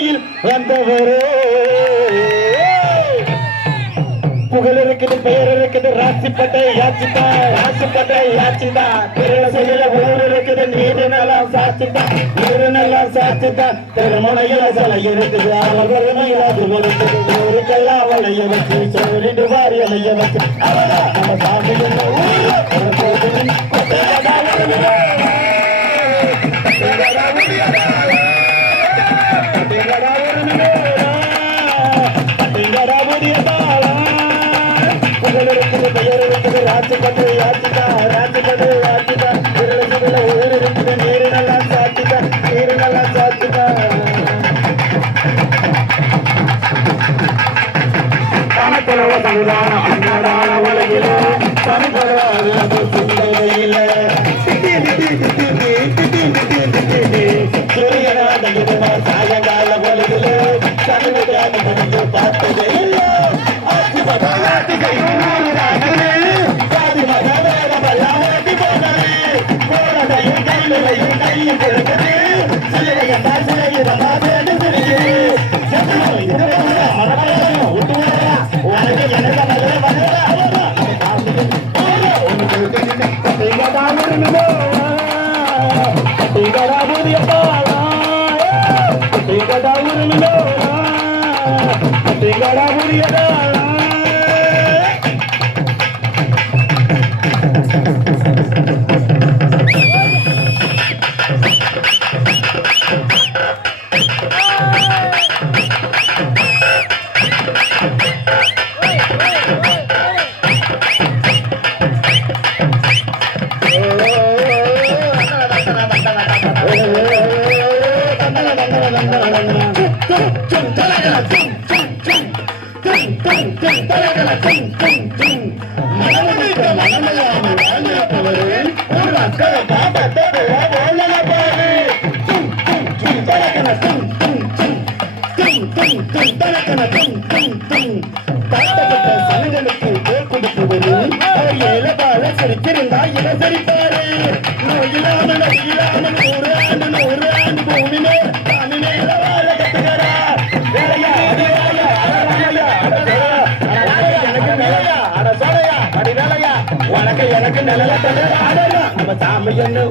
வழியில் வந்தவரே. புகழ் இருக்குது, பெயர் இருக்குது, ராசிப்பட்டை யாச்சிதான், ராசிப்பட்டை யாச்சிதான். செய்யல உணவு இருக்குது, நீரு நல்லா சாட்சிதான், நீரு நல்லா சாட்சிதான். திருமணையில சிலை இருக்குது, அவள் வறுமையில் அது இருக்குது. ஊருக்கெல்லாம் அவளைய வச்சு சொல்லிட்டு வாரியலைய வச்சு அவளா நம்ம சாமி பெயர் இருக்குது, ராசிப்பட்டு யாச்சிதா, ராசிப்பட்டு யாச்சிதா. உயிர் இருக்குது, நீரு நல்லா சாட்சிதா, நீரு நல்லா சாட்சிதா. தனக்குறவ சமுதாயம் அன்னாடான உலகில தனக்குறவாது அது சிந்தையில சூரியனாடுமா சாயங்கால உலகில தனக்கான மனித பார்த்ததே இல்லை. ஆட்சி மகாராட்சி கையில் கிடக்குது சிலையண்டா சிலையிடமா வேண்டு சிரிக்குது. உனக்கு எனக்கு மதுரை மதுரை புதிய புதியதா. சிரிச்சிருந்தா இவ சிரிப்பாரு. இல்லாமல் இல்லாமல் 100 ஆண்டு 100 ஆண்டு பூமிமே தானி மேல வாழ கட்டுகிறா. வேலையா எனக்கு நிலையா அட சோலையா அடி வேலையா உனக்கு எனக்கு நிலையா ஆடா நம்ம சாமி என்ன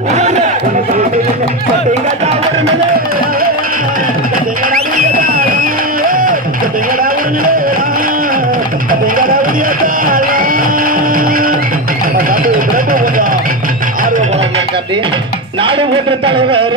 நாடு போன்ற தலைவர்